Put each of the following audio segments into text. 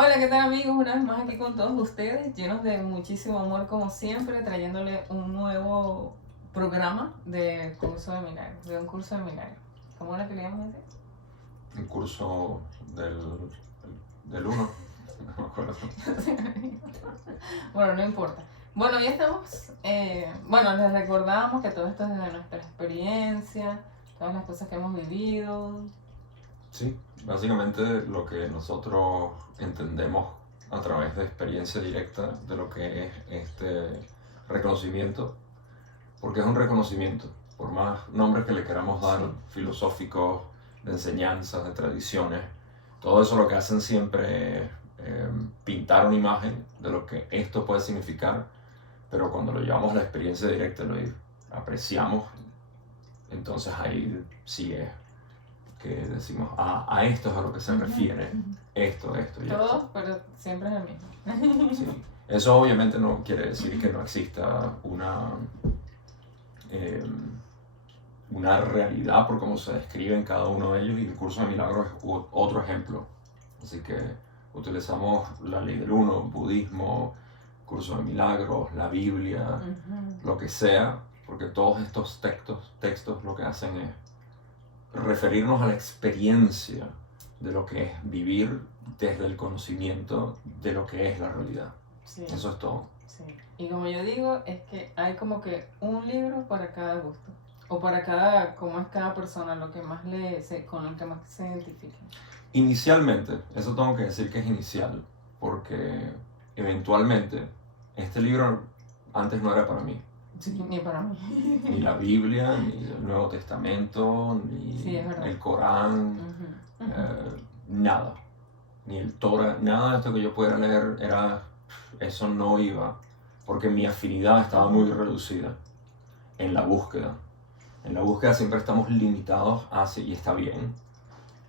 Hola, ¿qué tal amigos? Una vez más aquí con todos ustedes, llenos de muchísimo amor como siempre, trayéndole un nuevo programa de curso de milagros, de un curso de milagros. ¿Cómo lo queríamos decir? Un curso del 1, no me acuerdo. Bueno, no importa. Bueno, ya estamos, bueno, les recordamos que todo esto es de nuestra experiencia, todas las cosas que hemos vivido. Sí, básicamente lo que nosotros entendemos a través de experiencia directa de lo que es este reconocimiento, porque es un reconocimiento, por más nombres que le queramos dar, Sí. filosóficos, de enseñanzas, de tradiciones, todo eso lo que hacen siempre es pintar una imagen de lo que esto puede significar, pero cuando lo llevamos a la experiencia directa, lo apreciamos, entonces ahí sí es que decimos, a esto es a lo que se refiere, esto y esto. Todo, pero siempre es el mismo. Sí. Eso obviamente no quiere decir que no exista una realidad por cómo se describe en cada uno de ellos, y el curso de milagros es otro ejemplo. Así que utilizamos la ley del uno, budismo, curso de milagros, la Biblia, lo que sea, porque todos estos textos lo que hacen es referirnos a la experiencia de lo que es vivir desde el conocimiento de lo que es la realidad. Sí. Eso es todo. Sí. Y como yo digo, es que hay como que un libro para cada gusto. O para cada, como es cada persona, lo que más con lo que más se identifique. Inicialmente, eso tengo que decir que es inicial, porque eventualmente este libro antes no era para mí. Sí, ni para mí. Ni la Biblia, ni el Nuevo Testamento, ni Sí, el Corán, nada. Ni el Torah, nada de esto que yo pudiera leer eso no iba, porque mi afinidad estaba muy reducida en la búsqueda. En la búsqueda siempre estamos limitados y está bien.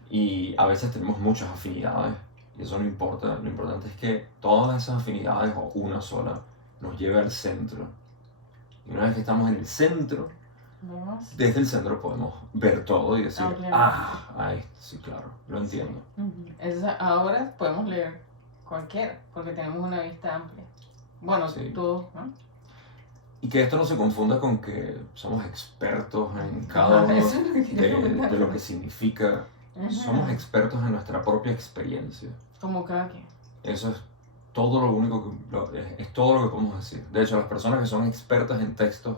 Y a veces tenemos muchas afinidades, y eso no importa. Lo importante es que todas esas afinidades, o una sola, nos lleve al centro. Y una vez que estamos en el centro, desde el centro podemos ver todo y decir, sí, claro, lo entiendo. Ahora podemos leer cualquiera, porque tenemos una vista amplia. Bueno, sí. Todos, ¿no? Y que esto no se confunda con que somos expertos en cada uno de lo que significa. Somos expertos en nuestra propia experiencia. Como cada quien. Eso es todo lo único es todo lo que podemos decir. De hecho, las personas que son expertas en textos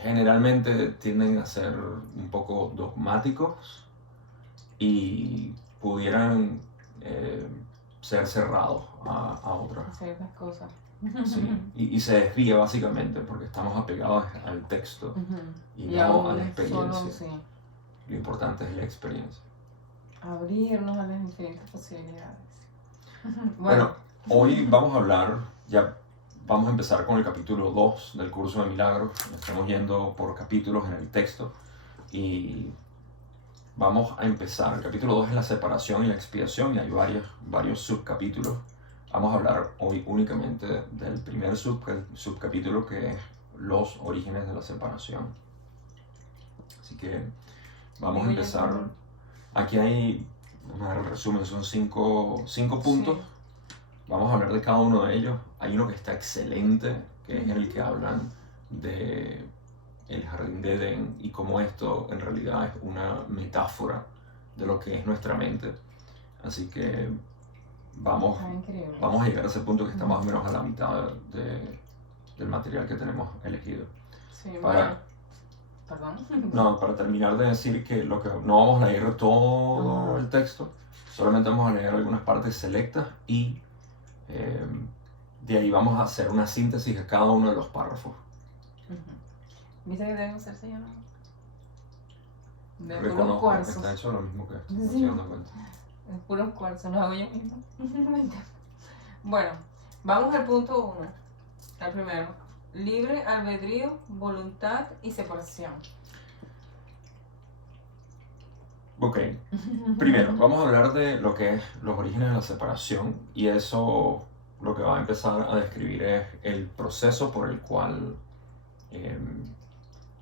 generalmente tienden a ser un poco dogmáticos y pudieran ser cerrados a otras. Ciertas cosas. Sí, y se desvía básicamente porque estamos apegados al texto y no a la experiencia. Solo, sí. Lo importante es la experiencia. Abrirnos a las infinitas posibilidades. Bueno, hoy vamos a hablar, ya vamos a empezar con el capítulo 2 del curso de milagros. Estamos yendo por capítulos en el texto y vamos a empezar. El capítulo 2 es la separación y la expiación, y hay varios subcapítulos. Vamos a hablar hoy únicamente del primer subcapítulo, que es los orígenes de la separación. Así que vamos a empezar. Aquí hay un resumen, son cinco puntos. Sí. Vamos a hablar de cada uno de ellos. Hay uno que está excelente, que es el que hablan de el jardín de Edén y cómo esto en realidad es una metáfora de lo que es nuestra mente. Así que vamos a llegar a ese punto que está más o menos a la mitad del material que tenemos elegido. Sí, Perdón. No, para terminar de decir que no vamos a leer todo el texto, solamente vamos a leer algunas partes selectas y de ahí vamos a hacer una síntesis de cada uno de los párrafos. ¿Viste que deben hacerse ya? De puros cuarzos. Está hecho lo mismo que esto, me estoy dando cuenta. De puros cuarzos, lo hago yo mismo. Bueno, vamos al punto 1, al primero. Libre albedrío, voluntad y separación. Ok, primero vamos a hablar de lo que es los orígenes de la separación, y eso lo que va a empezar a describir es el proceso por el cual,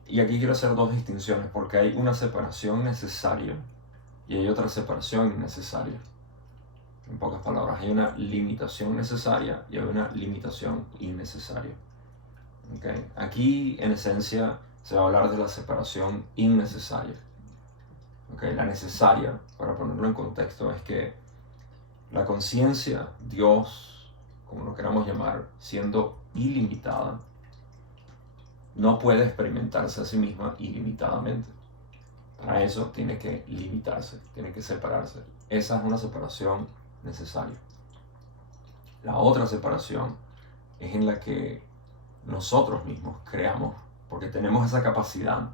y aquí quiero hacer dos distinciones, porque hay una separación necesaria y hay otra separación innecesaria. En pocas palabras, hay una limitación necesaria y hay una limitación innecesaria. ¿Okay? Aquí, en esencia, se va a hablar de la separación innecesaria. ¿Okay? La necesaria, para ponerlo en contexto, es que la conciencia, Dios, como lo queramos llamar, siendo ilimitada, no puede experimentarse a sí misma ilimitadamente. Para eso tiene que limitarse, tiene que separarse. Esa es una separación necesaria. La otra separación es en la que nosotros mismos creamos, porque tenemos esa capacidad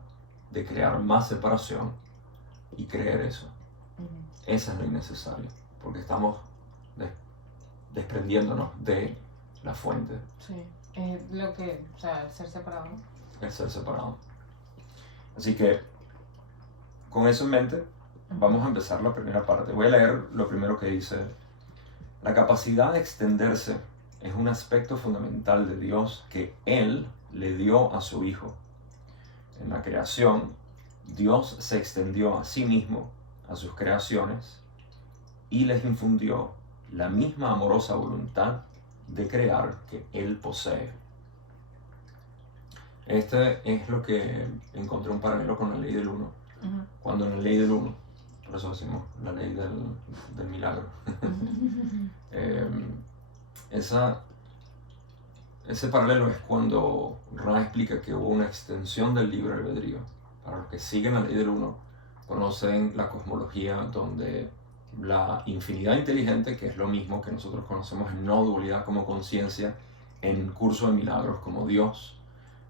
de crear más separación y creer eso. Esa es lo innecesario, porque estamos desprendiéndonos de la fuente. Sí, es lo que, o sea, el ser separado. El ser separado. Así que, con eso en mente, vamos a empezar la primera parte. Voy a leer lo primero que dice. La capacidad de extenderse es un aspecto fundamental de Dios que Él le dio a su Hijo. En la creación, Dios se extendió a sí mismo, a sus creaciones, y les infundió la misma amorosa voluntad de crear que Él posee. Este es lo que encontré un paralelo con la ley del uno. Cuando en la ley del uno, por eso decimos la ley del milagro, ese paralelo es cuando Ra explica que hubo una extensión del libre albedrío. Para los que siguen la ley del uno, conocen la cosmología donde la infinidad inteligente, que es lo mismo que nosotros conocemos en no dualidad como conciencia, en curso de milagros como Dios,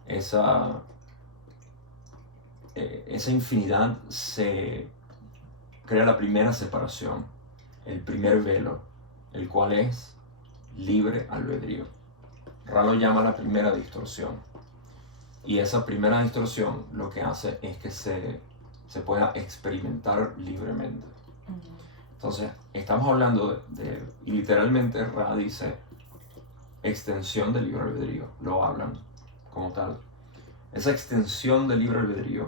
esa infinidad se crea la primera separación, el primer velo, el cual es libre albedrío. Ra lo llama la primera distorsión. Y esa primera distorsión lo que hace es que se pueda experimentar libremente. Entonces, estamos hablando y literalmente Ra dice extensión del libre albedrío, lo hablan como tal. Esa extensión del libre albedrío,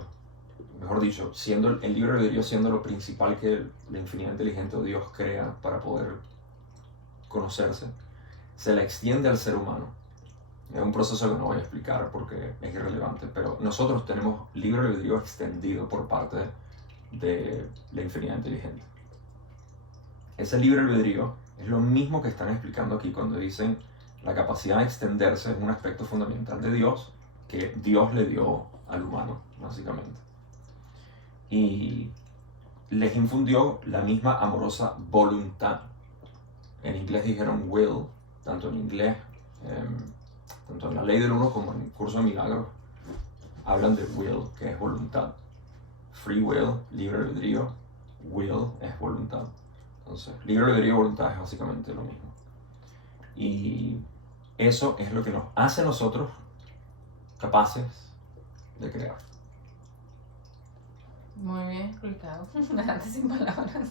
mejor dicho, siendo el libre albedrío siendo lo principal que la infinidad inteligente o Dios crea para poder conocerse, se la extiende al ser humano. Es un proceso que no voy a explicar porque es irrelevante, pero nosotros tenemos libre albedrío extendido por parte de la infinidad inteligente. Ese libre albedrío es lo mismo que están explicando aquí cuando dicen la capacidad de extenderse es un aspecto fundamental de Dios que Dios le dio al humano, básicamente. Y les infundió la misma amorosa voluntad. En inglés dijeron will, tanto en inglés, tanto en la ley del uno como en el curso de milagros, hablan de will, que es voluntad. Free will, libre albedrío, will es voluntad. Entonces, libre albedrío y voluntad es básicamente lo mismo. Y eso es lo que nos hace nosotros capaces de crear. Muy bien explicado, dejaste sin palabras.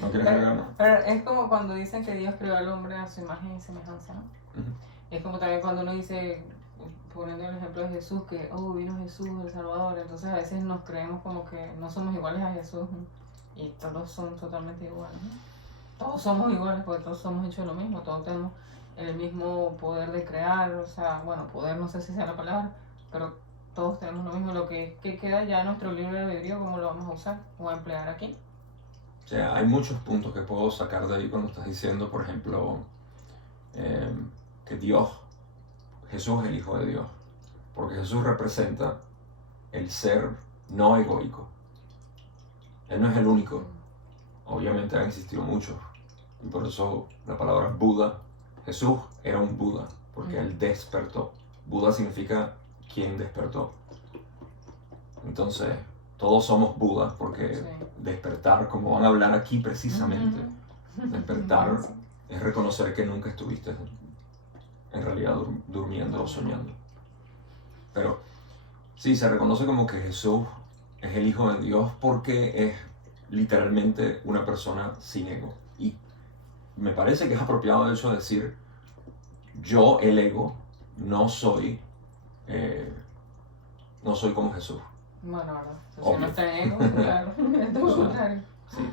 ¿No quieres agregar nada? Pero es como cuando dicen que Dios creó al hombre a su imagen y semejanza, ¿no? Es como también cuando uno dice, poniendo el ejemplo de Jesús, que vino Jesús, el Salvador, entonces a veces nos creemos como que no somos iguales a Jesús, ¿no? Y todos son totalmente iguales, ¿no? Todos somos iguales porque todos somos hechos de lo mismo, todos tenemos el mismo poder de crear, o sea, bueno, poder no sé si sea la palabra, pero todos tenemos lo mismo. Lo que queda ya nuestro libre albedrío, ¿cómo lo vamos a usar o a emplear aquí? O sea, hay muchos puntos que puedo sacar de ahí cuando estás diciendo, por ejemplo, que Jesús es el Hijo de Dios, porque Jesús representa el ser no egoico. Él no es el único, obviamente han existido muchos, y por eso la palabra Buda, Jesús era un Buda, porque él despertó. Buda significa quien despertó. Entonces, todos somos Budas, porque despertar, como van a hablar aquí precisamente, despertar es reconocer que nunca estuviste en realidad durmiendo o soñando. Pero sí, se reconoce como que Jesús es el Hijo de Dios porque es literalmente una persona sin ego. Y me parece que es apropiado de hecho decir, yo, el ego, no soy como Jesús. Bueno, si no está en ego, claro, es todo lo contrario. Sí,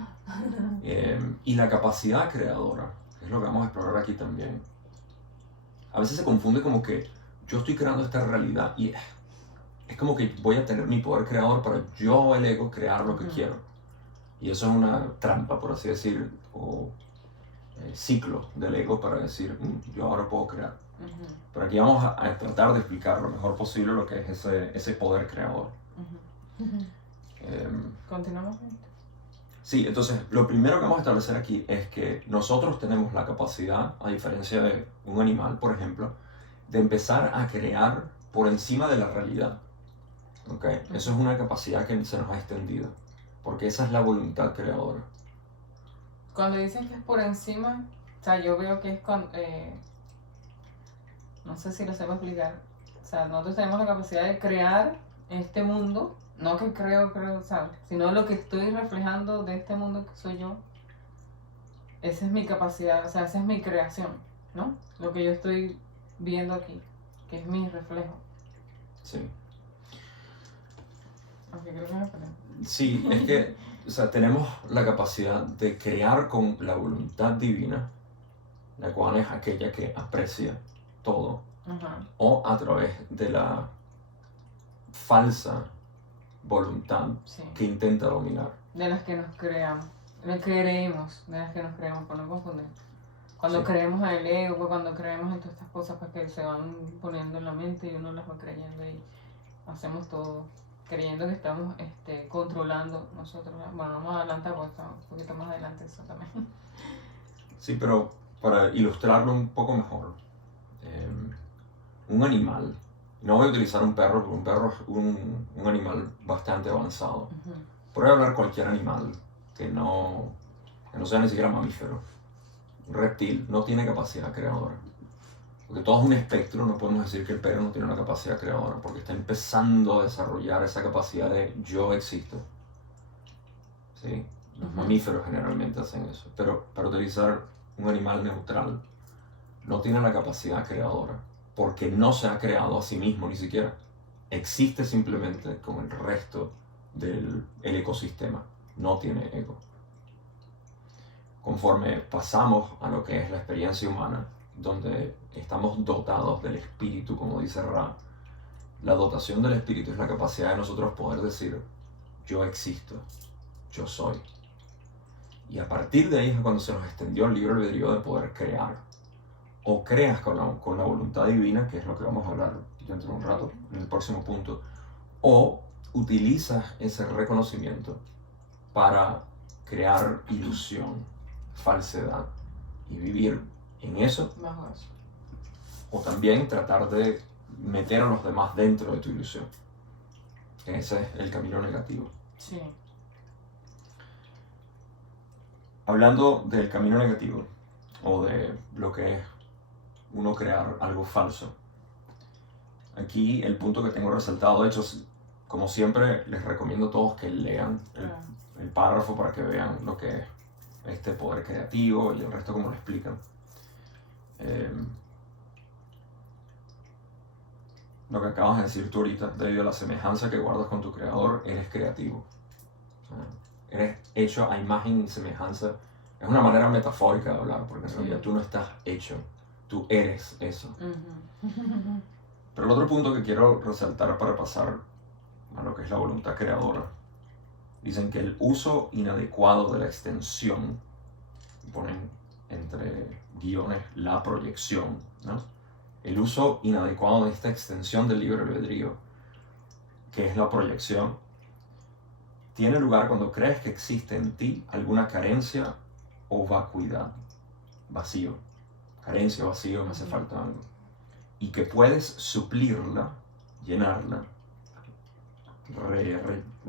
Y la capacidad creadora, que es lo que vamos a explorar aquí también. A veces se confunde como que yo estoy creando esta realidad y es como que voy a tener mi poder creador para yo, el ego, crear lo que quiero. Y eso es una trampa, por así decir, o ciclo del ego para decir, yo ahora puedo crear. Pero aquí vamos a tratar de explicar lo mejor posible lo que es ese poder creador. Continuamos. Sí, entonces lo primero que vamos a establecer aquí es que nosotros tenemos la capacidad, a diferencia de un animal, por ejemplo, de empezar a crear por encima de la realidad. ¿Okay? Eso es una capacidad que se nos ha extendido, porque esa es la voluntad creadora. Cuando dicen que es por encima, o sea, yo veo que es con, no sé si lo sé explicar, o sea, nosotros tenemos la capacidad de crear este mundo, no que creo, ¿sabes? Sino lo que estoy reflejando de este mundo que soy yo, esa es mi capacidad, o sea, esa es mi creación, ¿no? Lo que yo estoy viendo aquí, que es mi reflejo. Sí. Aunque creo que me perdí. Sí, es que, o sea, tenemos la capacidad de crear con la voluntad divina, la cual es aquella que aprecia todo, o a través de la falsa voluntad que intenta dominar. De las que nos creamos, de las que nos creemos, por no confundir. Cuando creemos en el ego, cuando creemos en todas estas cosas pues, que se van poniendo en la mente y uno las va creyendo y hacemos todo creyendo que estamos controlando nosotros. Bueno, vamos a adelantar porque estamos un poquito más adelante eso también. Sí, pero para ilustrarlo un poco mejor, un animal, no voy a utilizar un perro, porque un perro es un animal bastante avanzado. Puede hablar cualquier animal que no sea ni siquiera mamífero. Un reptil no tiene capacidad creadora. Porque todo es un espectro, no podemos decir que el perro no tiene una capacidad creadora, porque está empezando a desarrollar esa capacidad de yo existo. ¿Sí? Los mamíferos generalmente hacen eso. Pero para utilizar un animal neutral, no tiene la capacidad creadora, porque no se ha creado a sí mismo ni siquiera. Existe simplemente como el resto del ecosistema. No tiene ego. Conforme pasamos a lo que es la experiencia humana, donde estamos dotados del espíritu, como dice Ra, la dotación del espíritu es la capacidad de nosotros poder decir, yo existo, yo soy. Y a partir de ahí es cuando se nos extendió el libre albedrío de poder crear. O creas con la voluntad divina, que es lo que vamos a hablar dentro de un rato, en el próximo punto, o utilizas ese reconocimiento para crear ilusión, falsedad, y vivir en eso. O también tratar de meter a los demás dentro de tu ilusión. Ese es el camino negativo. Sí. Hablando del camino negativo, o de lo que es uno crear algo falso, aquí el punto que tengo resaltado, de hecho, como siempre, les recomiendo a todos que lean el párrafo para que vean lo que es este poder creativo y el resto como lo explican. Lo que acabas de decir tú ahorita, debido a la semejanza que guardas con tu creador, eres creativo. Eres hecho a imagen y semejanza. Es una manera metafórica de hablar, porque en realidad tú no estás hecho, tú eres eso. Pero el otro punto que quiero resaltar para pasar a lo que es la voluntad creadora, dicen que el uso inadecuado de la extensión, ponen entre guiones la proyección, ¿no? El uso inadecuado de esta extensión del libre albedrío, que es la proyección, tiene lugar cuando crees que existe en ti alguna carencia o vacuidad, vacío, carencia, vacío, me hace falta algo, y que puedes suplirla, llenarla,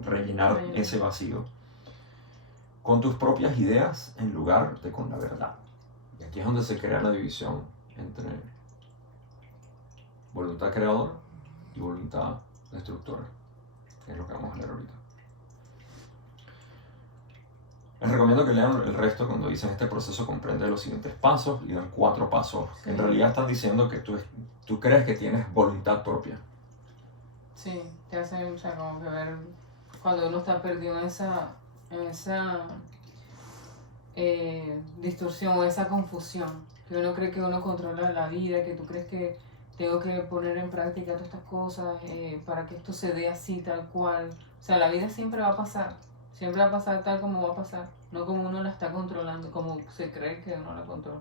rellenar ese vacío con tus propias ideas en lugar de con la verdad. Y aquí es donde se crea la división entre voluntad creadora y voluntad destructora, que es lo que vamos a leer ahorita. Les recomiendo que lean el resto cuando dicen este proceso comprende los siguientes pasos y dan 4 pasos. Sí. En realidad están diciendo que tú crees que tienes voluntad propia. Sí, te hace, o sea, como que ver cuando uno está perdido en esa distorsión o esa confusión. Que uno cree que uno controla la vida, que tú crees que tengo que poner en práctica todas estas cosas para que esto se dé así, tal cual. O sea, la vida siempre va a pasar. Siempre va a pasar tal como va a pasar. No como uno la está controlando, como se cree que uno la controla.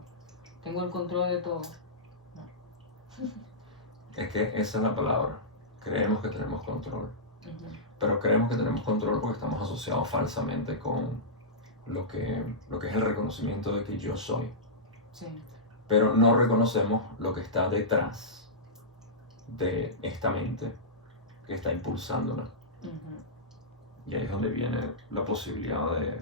Tengo el control de todo. No. Es que esa es la palabra. Creemos que tenemos control. Ujú. Pero creemos que tenemos control porque estamos asociados falsamente con lo que es el reconocimiento de que yo soy. Sí. Pero no reconocemos lo que está detrás de esta mente que está impulsándola. Ujú. Y ahí es donde viene la posibilidad de...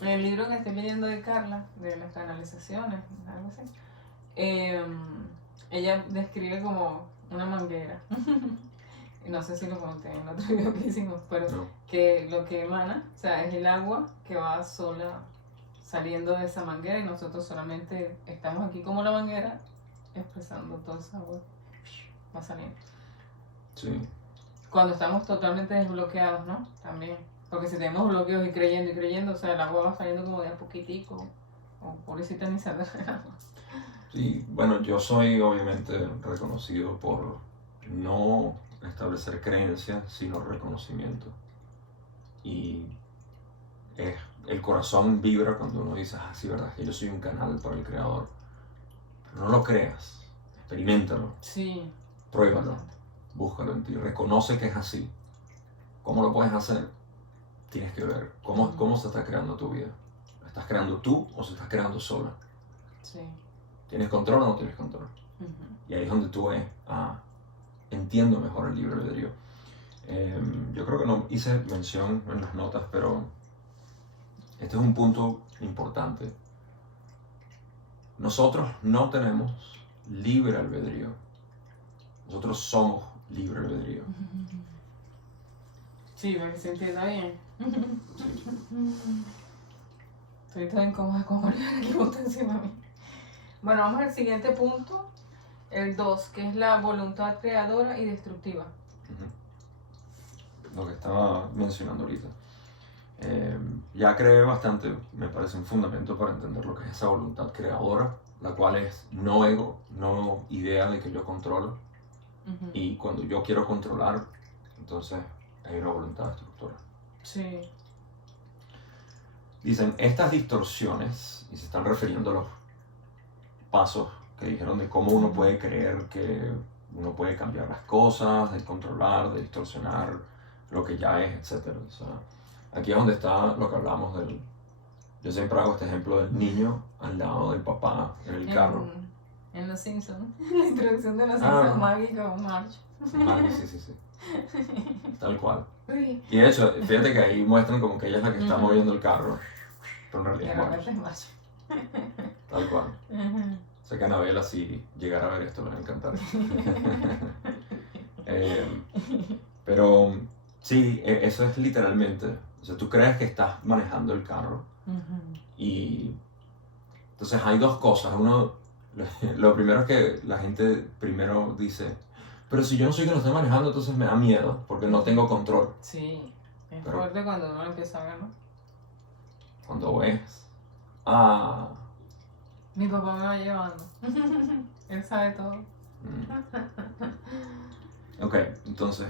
En el libro que estoy leyendo de Carla, de las canalizaciones, algo así, ella describe como una manguera. No sé si lo conté en otro video que hicimos, pero No. que lo que emana, o sea, es el agua que va sola saliendo de esa manguera y nosotros solamente estamos aquí como la manguera expresando toda esa agua. Va saliendo. Sí. Cuando estamos totalmente desbloqueados, ¿no? También. Porque si tenemos bloqueos y creyendo, o sea, el agua va saliendo como de a poquitico. O pobrecita ni sale el agua. Sí, bueno, yo soy obviamente reconocido por no establecer creencias, sino reconocimiento. Y el corazón vibra cuando uno dice, sí, verdad, que yo soy un canal para el Creador. Pero no lo creas, experiméntalo, Sí. pruébalo, búscalo en ti, reconoce que es así. ¿Cómo lo puedes hacer? Tienes que ver cómo se está creando tu vida. ¿La estás creando tú o se está creando sola? Sí. ¿Tienes control o no tienes control? Uh-huh. Y ahí es donde tú ves, entiendo mejor el libre albedrío. Yo creo que no hice mención en las notas, pero este es un punto importante. Nosotros no tenemos libre albedrío. Nosotros somos libre albedrío. Sí, para que se entienda bien. Sí. Estoy toda incómoda con Oliver aquí monta encima de mí. Bueno, vamos al siguiente punto, el 2, que es la voluntad creadora y destructiva. Lo que estaba mencionando ahorita. Ya creé bastante, me parece un fundamento para entender lo que es esa voluntad creadora, la cual es no ego, no idea de que yo controlo. Uh-huh. Y cuando yo quiero controlar, entonces hay una voluntad destructora. Sí. Dicen, estas distorsiones, y se están refiriendo a los pasos que dijeron de cómo uno puede creer que uno puede cambiar las cosas, de controlar, de distorsionar lo que ya es, etc. O sea, aquí es donde está lo que hablamos del... Yo siempre hago este ejemplo del niño al lado del papá en el carro. En Los Simpsons, la introducción de Los Simpsons, Maggie con Marge. Sí, sí, sí. Tal cual. Uy. Y de hecho, fíjate que ahí muestran como que ella es la que está moviendo el carro, pero en realidad es Marge. Tal cual. Sé que a Anabela, si llegara a ver esto, le va a encantar. Pero sí, eso es literalmente, o sea, tú crees que estás manejando el carro y entonces hay dos cosas. Uno, lo primero es que la gente primero dice, pero si yo no soy que lo estoy manejando, entonces me da miedo porque no tengo control. Sí, es fuerte cuando uno empieza a ver, ¿no? Cuando ves, mi papá me va llevando. Él sabe todo. Ok, entonces,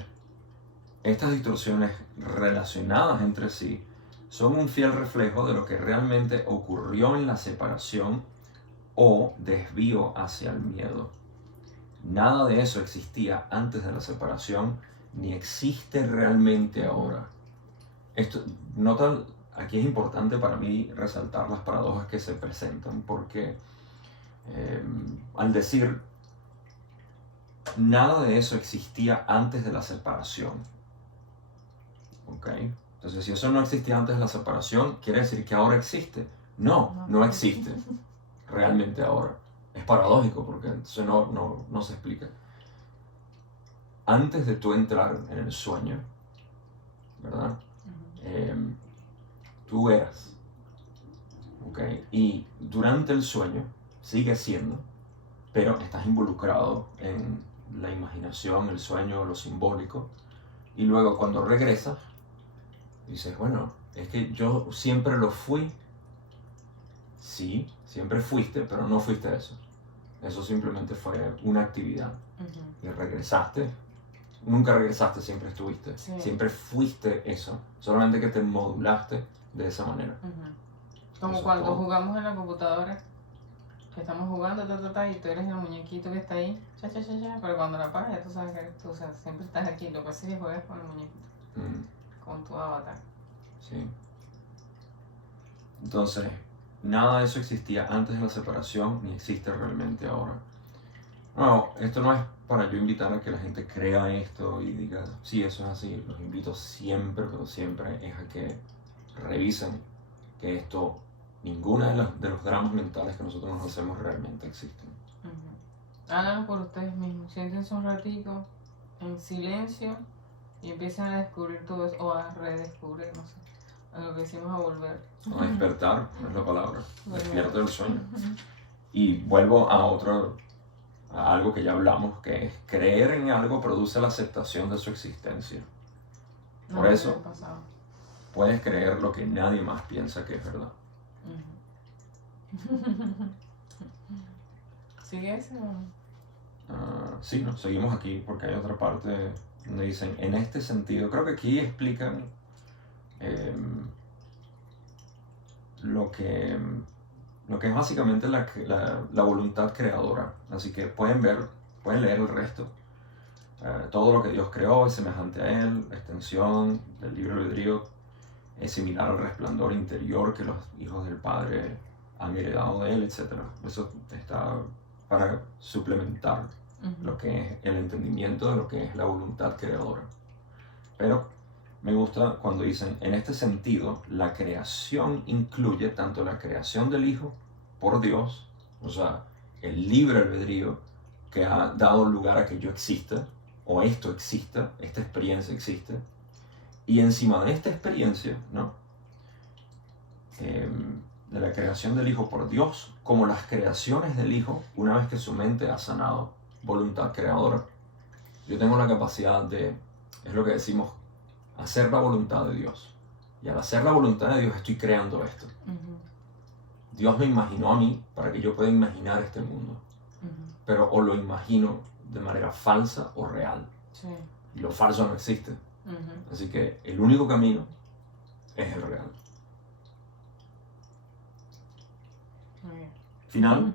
estas distorsiones relacionadas entre sí son un fiel reflejo de lo que realmente ocurrió en la separación o desvío hacia el miedo. Nada de eso existía antes de la separación ni existe realmente ahora. Esto, notan, aquí es importante para mí resaltar las paradojas que se presentan porque al decir nada de eso existía antes de la separación, ¿ok? Entonces, si eso no existía antes de la separación, ¿quiere decir que ahora existe? No existe realmente ahora. Es paradójico porque entonces no se explica. Antes de tú entrar en el sueño, ¿verdad? Tú eras, ¿ok? Y durante el sueño sigues siendo, pero estás involucrado en la imaginación, el sueño, lo simbólico. Y luego cuando regresas, dices, bueno, es que yo siempre lo fui, sí, siempre fuiste, pero no fuiste eso. Eso simplemente fue una actividad. Y regresaste. Nunca regresaste, siempre estuviste. Sí. Siempre fuiste eso. Solamente que te modulaste de esa manera. Como Eso cuando todo. jugamos en la computadora, que estamos jugando, y tú eres el muñequito que está ahí, pero cuando la apagas ya tú sabes que eres tú, o sea, siempre estás aquí, lo que pasa es que juegas con el muñequito, con tu avatar. Sí. Entonces, nada de eso existía antes de la separación, ni existe realmente ahora. No, esto no es para yo invitar a que la gente crea esto y diga, sí, eso es así. Los invito siempre, pero siempre es a que revisen que esto, ninguna de los dramas mentales que nosotros nos hacemos realmente existen. Háganlo por ustedes mismos, siéntense un ratito en silencio y empiecen a descubrir todo eso, o a redescubrir, no sé, a lo que decimos a volver. A despertar, no es la palabra, despierta del sueño. Y vuelvo a algo que ya hablamos, que es creer en algo produce la aceptación de su existencia. Por eso puedes creer lo que nadie más piensa que es verdad. ¿Sigue ese o no? Sí, no, seguimos aquí porque hay otra parte donde dicen, en este sentido, creo que aquí explican lo que es básicamente la voluntad creadora. Así que pueden leer el resto. Todo lo que Dios creó es semejante a Él, la extensión del libre albedrío es similar al resplandor interior que los hijos del Padre han heredado de Él, etc. Eso está para suplementar lo que es el entendimiento de lo que es la voluntad creadora. Pero me gusta cuando dicen, en este sentido, la creación incluye tanto la creación del Hijo por Dios, o sea, el libre albedrío que ha dado lugar a que yo exista, o esto exista, esta experiencia existe, y encima de esta experiencia, ¿no? De la creación del Hijo por Dios, como las creaciones del Hijo, una vez que su mente ha sanado, voluntad creadora. Yo tengo la capacidad de, es lo que decimos, hacer la voluntad de Dios. Y al hacer la voluntad de Dios estoy creando esto. Dios me imaginó a mí para que yo pueda imaginar este mundo. Pero o lo imagino de manera falsa o real. Sí. Y lo falso no existe. Así que el único camino es el real. Final.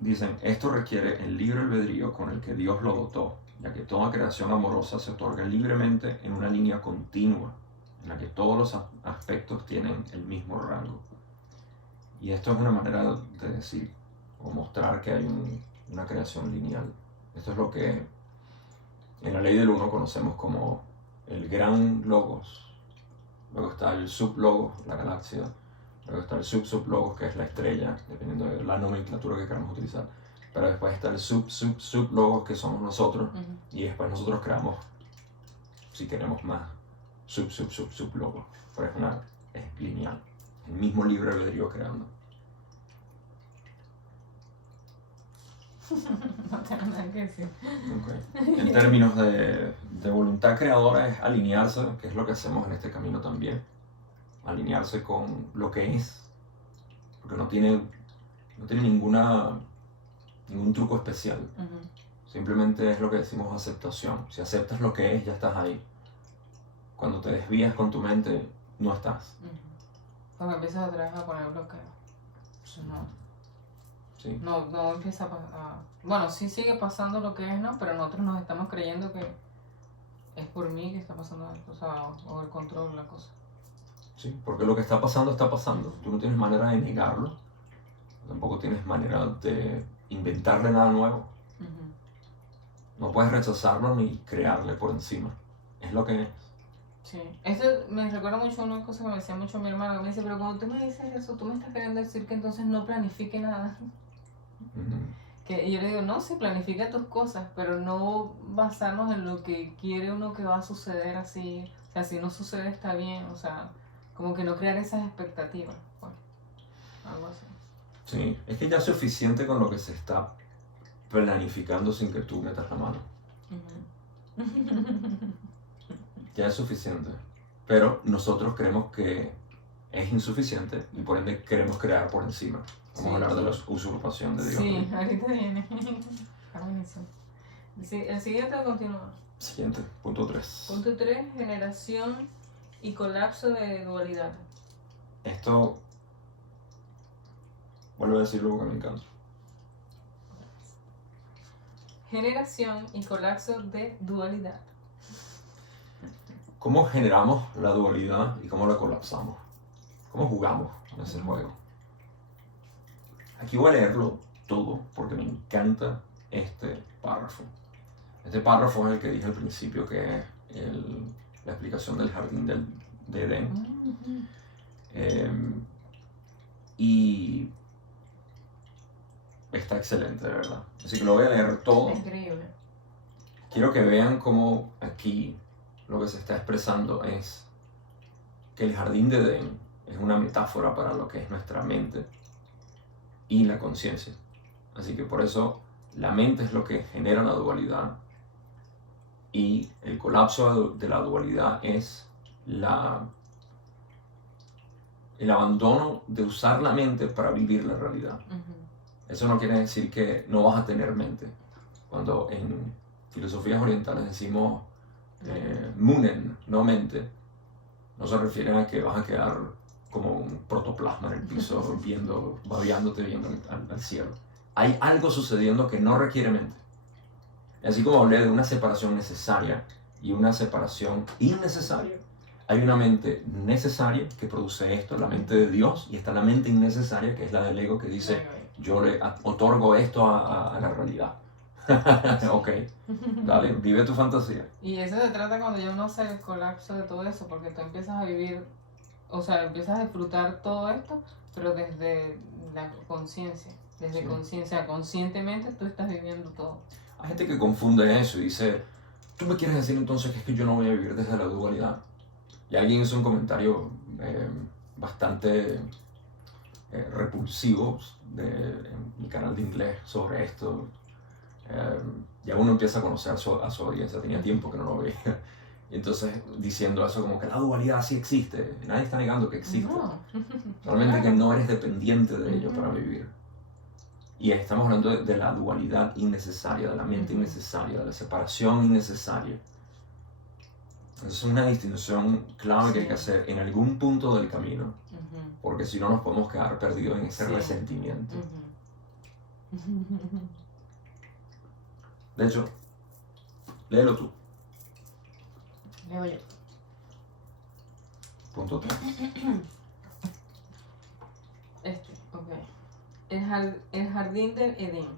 Dicen, esto requiere el libre albedrío con el que Dios lo dotó, ya que toda creación amorosa se otorga libremente en una línea continua, en la que todos los aspectos tienen el mismo rango. Y esto es una manera de decir, o mostrar que hay una creación lineal. Esto es lo que en la ley del uno conocemos como el gran logos. Luego está el sublogos, la galaxia. Luego está el sublogos, que es la estrella, dependiendo de la nomenclatura que queramos utilizar. Pero después está el sublogos, que somos nosotros. Y después nosotros creamos, si queremos más, sublogos. Pero es lineal. El mismo libre albedrío creando. No tengo nada que decir. Okay. En términos de voluntad creadora es alinearse, que es lo que hacemos en este camino también. Alinearse con lo que es, porque no tiene ningún truco especial. Simplemente es lo que decimos aceptación. Si aceptas lo que es, ya estás ahí. Cuando te desvías con tu mente, no estás. Cuando empiezas otra vez a poner bloqueo, Sí. No empieza a... Bueno, sí sigue pasando lo que es, ¿no? Pero nosotros nos estamos creyendo que es por mí que está pasando la cosa, o el control de la cosa. Sí, porque lo que está pasando está pasando. Tú no tienes manera de negarlo. Tampoco tienes manera de inventarle nada nuevo. No puedes rechazarlo ni crearle por encima. Es lo que es. Sí. Esto me recuerda mucho a una cosa que me decía mucho mi hermano, que me dice, pero cuando tú me dices eso, tú me estás queriendo decir que entonces no planifique nada. Y yo le digo, no, sí, planifica tus cosas, pero no basarnos en lo que quiere uno que va a suceder así. O sea, si no sucede está bien, o sea, como que no crear esas expectativas. Bueno, algo así. Sí, es que ya es suficiente con lo que se está planificando sin que tú metas la mano. Ya es suficiente. Pero nosotros creemos que es insuficiente y por ende queremos crear por encima. Vamos a hablar de la usurpación de Dios. Sí, ahorita viene. Está buenísimo. Sí, el siguiente continúa. Siguiente, punto 3. Punto 3, generación y colapso de dualidad. Esto, vuelvo a decirlo porque me encanta. Generación y colapso de dualidad. ¿Cómo generamos la dualidad y cómo la colapsamos? ¿Cómo jugamos en ese juego? Aquí voy a leerlo todo porque me encanta este párrafo. Este párrafo es el que dije al principio, que es la explicación del jardín de Edén. Y está excelente, de verdad. Así que lo voy a leer todo. Increíble. Quiero que vean cómo aquí lo que se está expresando es que el jardín de Edén es una metáfora para lo que es nuestra mente y la conciencia. Así que por eso la mente es lo que genera la dualidad y el colapso de la dualidad es el abandono de usar la mente para vivir la realidad. Eso no quiere decir que no vas a tener mente. Cuando en filosofías orientales decimos munen, no mente, no se refiere a que vas a quedar como un protoplasma en el piso babeándote viendo al cielo. Hay algo sucediendo que no requiere mente. Así como hablé de una separación necesaria y una separación innecesaria, hay una mente necesaria que produce esto, la mente de Dios, y está la mente innecesaria, que es la del ego, que dice, yo le otorgo esto a la realidad. Ok, dale, vive tu fantasía. Y eso se trata cuando ya uno hace el colapso de todo eso, porque tú empiezas a vivir, o sea, empiezas a disfrutar todo esto, pero desde la conciencia, desde Sí. conciencia, conscientemente tú estás viviendo todo. Hay gente que confunde eso y dice, ¿tú me quieres decir entonces que es que yo no voy a vivir desde la dualidad? Y alguien hizo un comentario bastante repulsivo en mi canal de inglés sobre esto. Ya uno empieza a conocer a su audiencia, tenía tiempo que no lo veía. Y entonces diciendo eso como que la dualidad sí existe, nadie está negando que existe. No. Realmente que no eres dependiente de ello para vivir. Y estamos hablando de la dualidad innecesaria, de la mente innecesaria, de la separación innecesaria. Entonces es una distinción clave que hay que hacer en algún punto del camino, porque si no nos podemos quedar perdidos en ese resentimiento. De hecho, léelo tú. Leo yo. Punto 3. Ok. El jardín del Edén.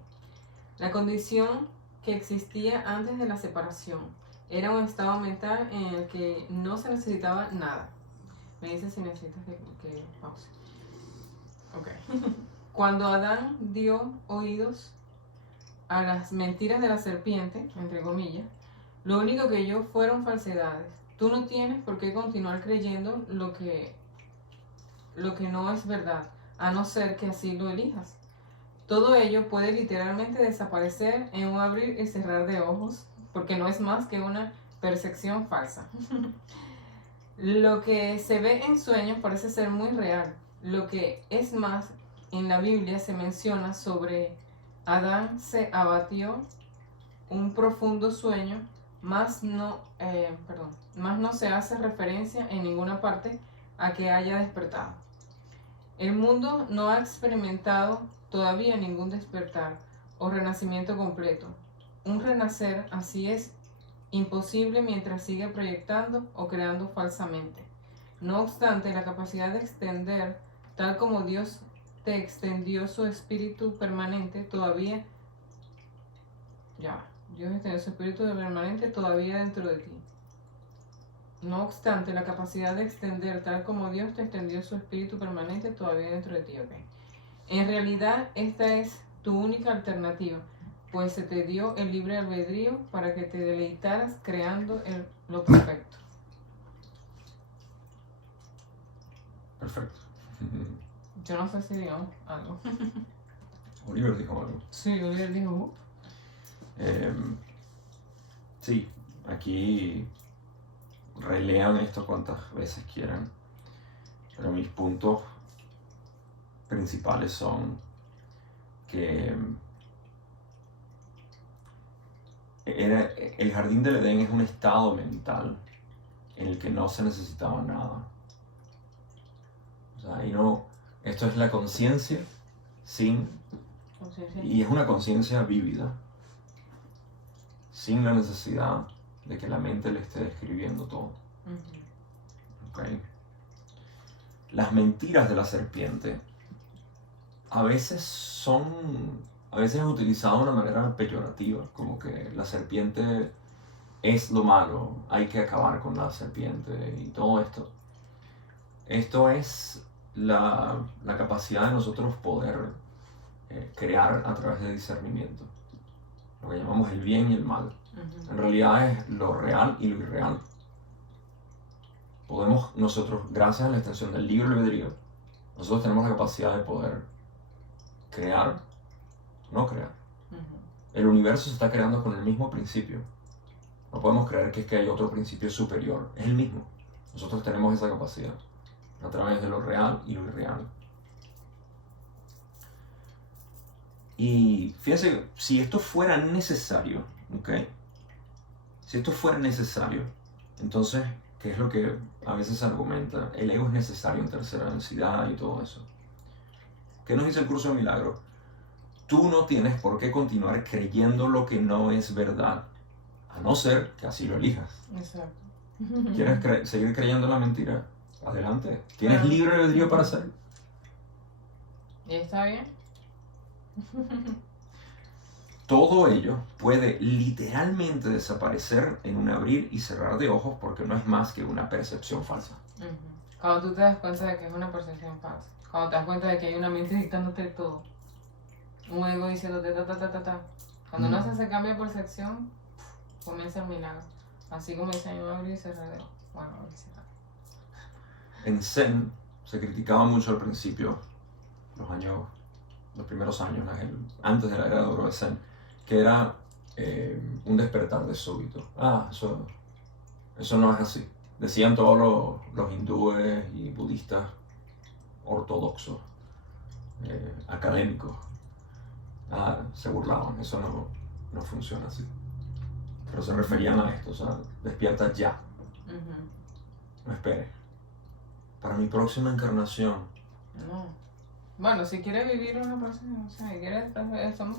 La condición que existía antes de la separación era un estado mental en el que no se necesitaba nada. Me dice si necesitas que pause. Ok. Cuando Adán dio oídos a las mentiras de la serpiente, entre comillas, lo único que oyó fueron falsedades. Tú no tienes por qué continuar creyendo lo que no es verdad, a no ser que así lo elijas. Todo ello puede literalmente desaparecer en un abrir y cerrar de ojos, porque no es más que una percepción falsa. Lo que se ve en sueños parece ser muy real. Lo que es más, en la Biblia se menciona sobre Adán se abatió un profundo sueño, más no se hace referencia en ninguna parte a que haya despertado. El mundo no ha experimentado todavía ningún despertar o renacimiento completo. Un renacer así es imposible mientras sigue proyectando o creando falsamente. No obstante, la capacidad de extender, tal como Dios te extendió su espíritu permanente, todavía dentro de ti. No obstante, la capacidad de extender, tal como Dios te extendió su espíritu permanente, todavía dentro de ti. Okay. En realidad, esta es tu única alternativa, pues se te dio el libre albedrío para que te deleitaras creando lo perfecto. Perfecto. Yo no sé si digamos algo. Oliver dijo algo. Sí, Oliver dijo. Sí, aquí relean esto cuantas veces quieran. Pero mis puntos principales son que el jardín del Edén es un estado mental en el que no se necesitaba nada. O sea, esto es la conciencia y es una conciencia vívida, sin la necesidad de que la mente le esté describiendo todo. ¿Okay? Las mentiras de la serpiente a veces es utilizado de una manera peyorativa, como que la serpiente es lo malo, hay que acabar con la serpiente y todo esto. Esto es la capacidad de nosotros poder crear a través de discernimiento, lo que llamamos el bien y el mal. En realidad es lo real y lo irreal. Podemos nosotros, gracias a la extensión del libre albedrío, nosotros tenemos la capacidad de poder crear, no crear. El universo se está creando con el mismo principio. No podemos creer que es que hay otro principio superior. Es el mismo. Nosotros tenemos esa capacidad a través de lo real y lo irreal. Y fíjense, si esto fuera necesario, ¿ok? Si esto fuera necesario, entonces, ¿qué es lo que a veces se argumenta? El ego es necesario en tercera densidad y todo eso. ¿Qué nos dice el curso de milagro? Tú no tienes por qué continuar creyendo lo que no es verdad, a no ser que así lo elijas. Exacto. ¿Quieres seguir creyendo en la mentira? Adelante. Tienes libre albedrío para hacerlo. ¿Y está bien? Todo ello puede literalmente desaparecer en un abrir y cerrar de ojos porque no es más que una percepción falsa. Cuando tú te das cuenta de que es una percepción falsa, cuando te das cuenta de que hay una mente dictándote todo, un ego diciéndote ta. Cuando uno hace ese cambio de percepción, comienza el milagro. Así como dice un abrir y cerrar de ojos. Bueno, abrir y cerrar. En Zen se criticaba mucho al principio, los primeros años, antes de la era de oro de Zen, que era un despertar de súbito. Eso no es así. Decían todos los hindúes y budistas ortodoxos, académicos. Se burlaban, eso no funciona así. Pero se referían a esto, o sea, despierta ya. No esperes. Para mi próxima encarnación. No. Bueno, si quieres vivir una próxima, o sea,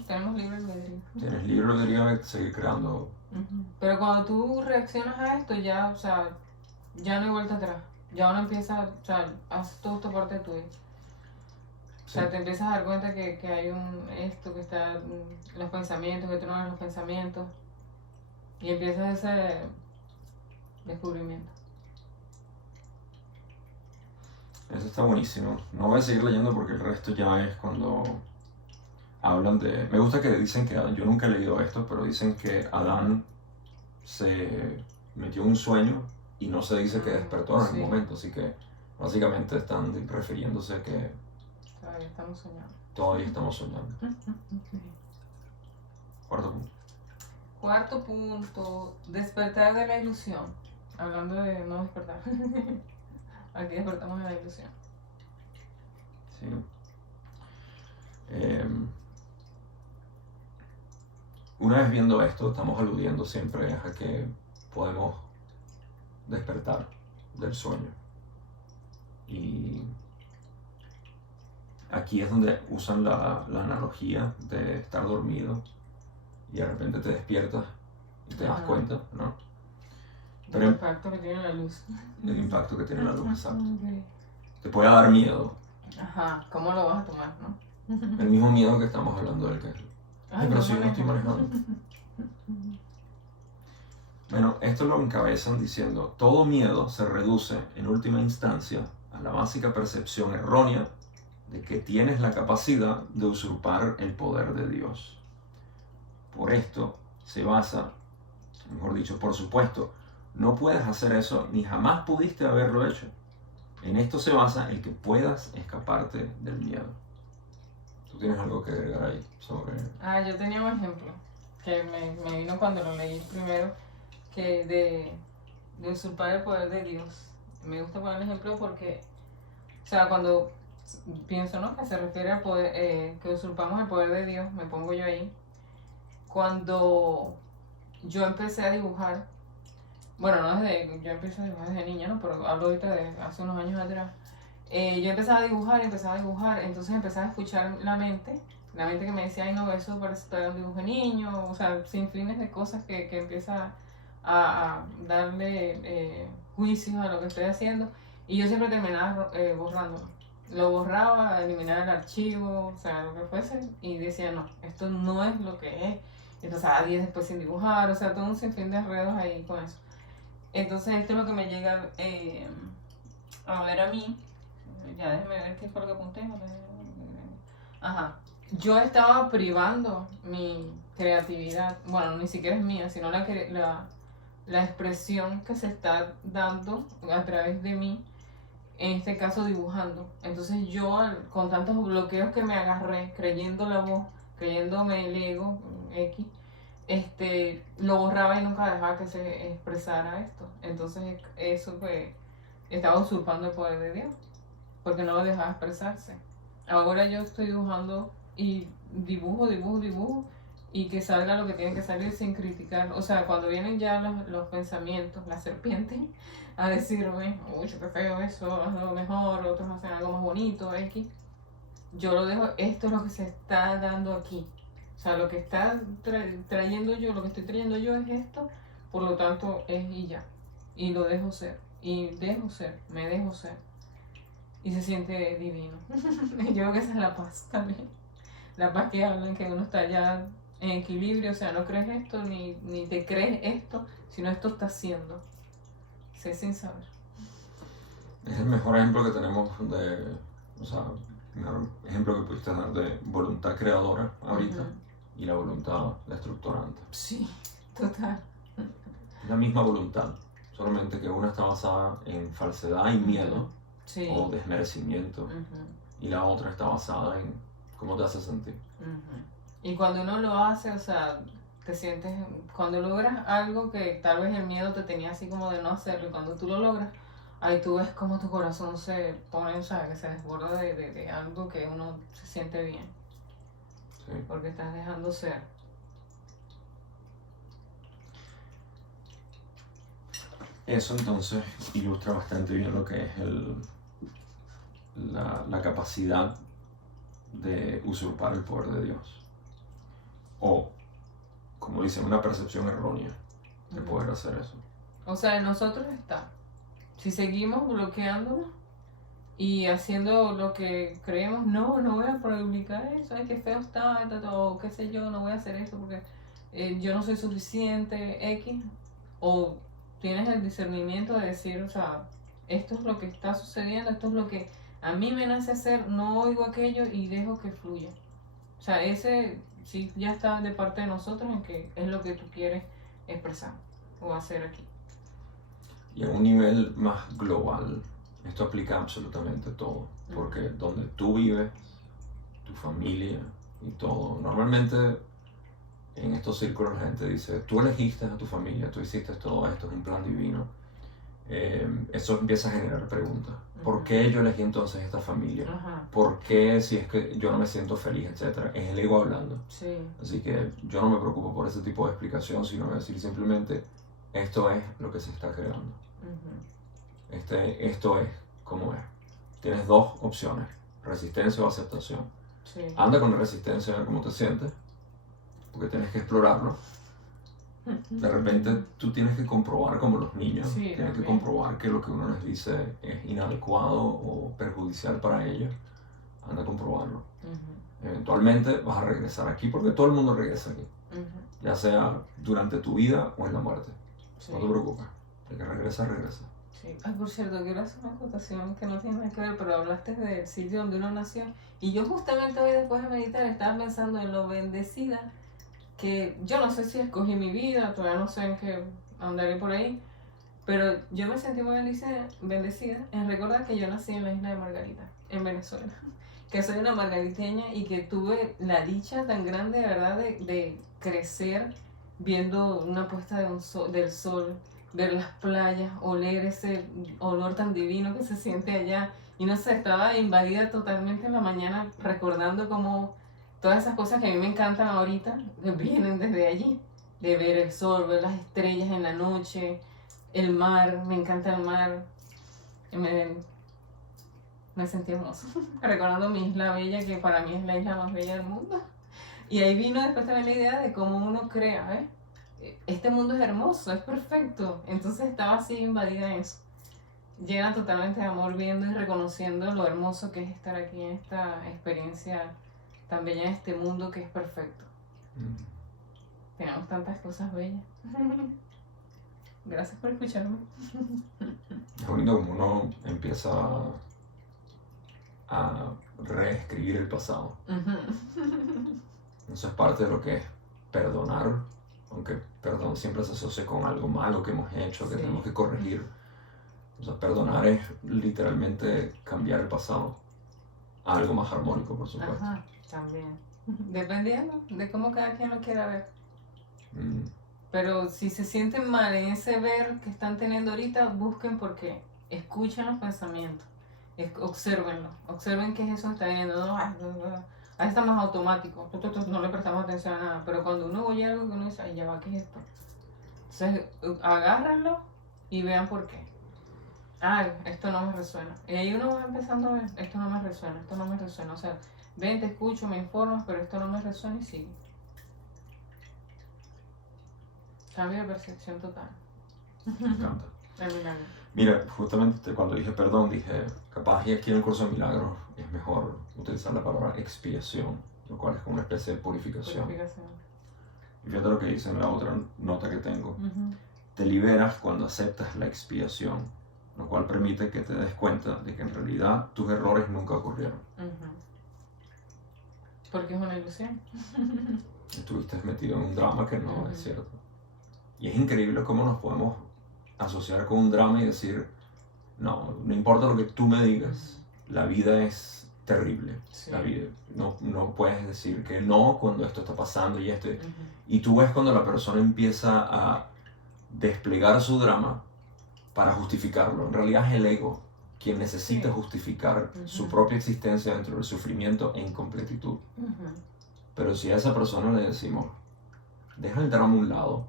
tenemos libre albedrío. Tienes libre albedrío de seguir creando. Pero cuando tú reaccionas a esto, ya, o sea, ya no hay vuelta atrás. Ya uno empieza, o sea, haces todo esto parte tuya. O sea, te empiezas a dar cuenta que hay esto, que está los pensamientos, que tú no eres los pensamientos. Y empiezas ese descubrimiento. Eso está buenísimo. No voy a seguir leyendo porque el resto ya es cuando hablan de... Me gusta que dicen que yo nunca he leído esto, pero dicen que Adán se metió en un sueño y no se dice que despertó en algún momento. Así que básicamente están refiriéndose a que todavía estamos soñando. Todavía estamos soñando. Cuarto punto, despertar de la ilusión. Hablando de no despertar. Aquí despertamos de la ilusión. Sí. Una vez viendo esto, estamos aludiendo siempre a que podemos despertar del sueño. Y aquí es donde usan la analogía de estar dormido y de repente te despiertas y te das cuenta, ¿no? Pero el impacto que tiene la luz. El impacto que tiene la luz, exacto. Okay. Te puede dar miedo. Ajá, ¿cómo lo vas a tomar, no? El mismo miedo que estamos hablando del que... pero si yo no estoy manejando. Bueno, esto lo encabezan diciendo: todo miedo se reduce en última instancia a la básica percepción errónea de que tienes la capacidad de usurpar el poder de Dios. Por esto se basa, mejor dicho, por supuesto, no puedes hacer eso ni jamás pudiste haberlo hecho. En esto se basa el que puedas escaparte del miedo. ¿Tú tienes algo que agregar ahí sobre...? Yo tenía un ejemplo que me vino cuando lo leí primero, que de usurpar el poder de Dios. Me gusta poner el ejemplo porque sea, cuando pienso, ¿no? Que se refiere al poder, que usurpamos el poder de Dios, me pongo yo ahí. Cuando yo empecé a dibujar, bueno, no desde, yo empecé a dibujar desde niña, ¿no? Pero hablo ahorita de hace unos años atrás. Yo empezaba a dibujar, entonces empezaba a escuchar la mente que me decía, ay no, eso parece todavía un dibujo de niño, o sea, sin fines de cosas que empieza a darle juicios a lo que estoy haciendo, y yo siempre terminaba borrándolo. Lo borraba, eliminaba el archivo, o sea, lo que fuese, y decía, no, esto no es lo que es. Entonces a 10 después sin dibujar, o sea, todo un sinfín de enredos ahí con eso. Entonces esto es lo que me llega a ver a mí. Ya déjeme ver qué fue lo que apunté. Ajá. Yo estaba privando mi creatividad. Bueno, ni siquiera es mía, sino la expresión que se está dando a través de mí, en este caso dibujando. Entonces yo, con tantos bloqueos que me agarré, creyendo la voz, creyéndome el ego, X, lo borraba y nunca dejaba que se expresara esto. Entonces eso pues estaba usurpando el poder de Dios, porque no lo dejaba expresarse. Ahora yo estoy dibujando y dibujo, y que salga lo que tiene que salir sin criticar. O sea, cuando vienen ya los pensamientos, la serpiente, a decirme, uy, qué feo eso, hazlo mejor, otros hacen algo más bonito, X, yo lo dejo, esto es lo que se está dando aquí. O sea, lo que está trayendo yo, lo que estoy trayendo yo es esto, por lo tanto es y ya. Y lo dejo ser, y dejo ser, me dejo ser. Y se siente divino. Yo creo que esa es la paz también. La paz que hablan, que uno está ya en equilibrio, o sea, no crees esto, ni te crees esto, sino esto está haciendo. Sé sin saber. Es el mejor ejemplo que tenemos o sea, el mejor ejemplo que pudiste dar de voluntad creadora ahorita y la voluntad destructurante. Sí, total. Es la misma voluntad, solamente que una está basada en falsedad y miedo Sí. o desmerecimiento y la otra está basada en cómo te hace sentir. Y cuando uno lo hace, o sea, te sientes, cuando logras algo que tal vez el miedo te tenía así como de no hacerlo, y cuando tú lo logras, ahí tú ves como tu corazón se pone, o sea, que se desborda de algo que uno se siente bien. Sí. Porque estás dejando ser. Eso entonces ilustra bastante bien lo que es la capacidad de usurpar el poder de Dios. O, como dicen, una percepción errónea de poder hacer eso. O sea, en nosotros está. Si seguimos bloqueándonos y haciendo lo que creemos, no voy a publicar eso, ay, qué feo está, o qué sé yo, no voy a hacer esto porque yo no soy suficiente, X. O tienes el discernimiento de decir, o sea, esto es lo que está sucediendo, esto es lo que a mí me nace hacer, no oigo aquello y dejo que fluya. O sea, ese sí ya está de parte de nosotros en que es lo que tú quieres expresar o hacer aquí. Y a un nivel más global, esto aplica absolutamente todo, porque donde tú vives, tu familia y todo, normalmente en estos círculos la gente dice, tú elegiste a tu familia, tú hiciste todo esto, es un plan divino. Eso empieza a generar preguntas. ¿Por qué yo elegí entonces esta familia? ¿Por qué si es que yo no me siento feliz, etcétera? Es el ego hablando. Sí. Así que yo no me preocupo por ese tipo de explicación, sino decir simplemente, esto es lo que se está creando. Esto es como es. Tienes dos opciones, resistencia o aceptación. Sí. Anda con la resistencia a ver cómo te sientes, porque tienes que explorarlo. De repente tú tienes que comprobar como los niños, sí, tienes que comprobar que lo que uno les dice es inadecuado o perjudicial para ellos. Anda a comprobarlo. Eventualmente vas a regresar aquí, porque todo el mundo regresa aquí, ya sea durante tu vida o en la muerte. Sí. No te preocupes, de que regresa. Sí. Ay, por cierto, quiero hacer una acotación que no tiene nada que ver, pero hablaste del sitio donde uno nació, y yo justamente hoy después de meditar estaba pensando en lo bendecida que yo no sé si escogí mi vida, todavía no sé en qué andaré por ahí, pero yo me sentí muy bendecida en recordar que yo nací en la isla de Margarita, en Venezuela, que soy una margariteña y que tuve la dicha tan grande, de verdad, de crecer viendo una puesta del sol, ver las playas, oler ese olor tan divino que se siente allá, Y no sé, estaba invadida totalmente en la mañana recordando como todas esas cosas que a mí me encantan ahorita, que vienen desde allí. De ver el sol, ver las estrellas en la noche, el mar, me encanta el mar. Y me sentí hermoso. Recordando mi isla bella, que para mí es la isla más bella del mundo. Y ahí vino después también la idea de cómo uno crea, ¿eh? Este mundo es hermoso, es perfecto. Entonces estaba así invadida en eso. Llena totalmente de amor viendo y reconociendo lo hermoso que es estar aquí en esta experiencia tan bella en este mundo que es perfecto. Tenemos tantas cosas bellas. Gracias por escucharme. Es bonito como uno empieza a reescribir el pasado. Eso es parte de lo que es perdonar, aunque perdón siempre se asocia con algo malo que hemos hecho, que Sí. tenemos que corregir. O sea, perdonar es literalmente cambiar el pasado a algo más armónico, por supuesto. Ajá, también. Dependiendo de cómo cada quien lo quiera ver. Pero si se sienten mal en ese ver que están teniendo ahorita, busquen por qué. Escuchen los pensamientos. Obsérvenlo. Observen qué es eso que está viniendo. No, ahí está más automático. No le prestamos atención a nada. Pero cuando uno oye algo que uno dice, ay, ya va, ¿qué es esto? Entonces, agárrenlo y vean por qué. Ay, esto no me resuena. Y ahí uno va empezando a ver, esto no me resuena, esto no me resuena. O sea, ven, te escucho, me informas, pero esto no me resuena y sigue. Cambio de percepción total. Me encanta. El milagro. Mira, justamente cuando dije perdón, dije, capaz y aquí en el curso de milagros es mejor utilizar la palabra expiación, lo cual es como una especie de purificación. Y fíjate lo que dice en la otra nota que tengo. Te liberas cuando aceptas la expiación, lo cual permite que te des cuenta de que en realidad tus errores nunca ocurrieron. Porque es una ilusión. Estuviste metido en un drama que no es cierto. Y es increíble cómo nos podemos asociar con un drama y decir, no importa lo que tú me digas, la vida es terrible. Sí. La vida, no puedes decir que no cuando esto está pasando y esto. Y tú ves cuando la persona empieza a desplegar su drama para justificarlo. En realidad es el ego quien necesita justificar su propia existencia dentro del sufrimiento e incompletitud. Pero si a esa persona le decimos, deja el drama a un lado,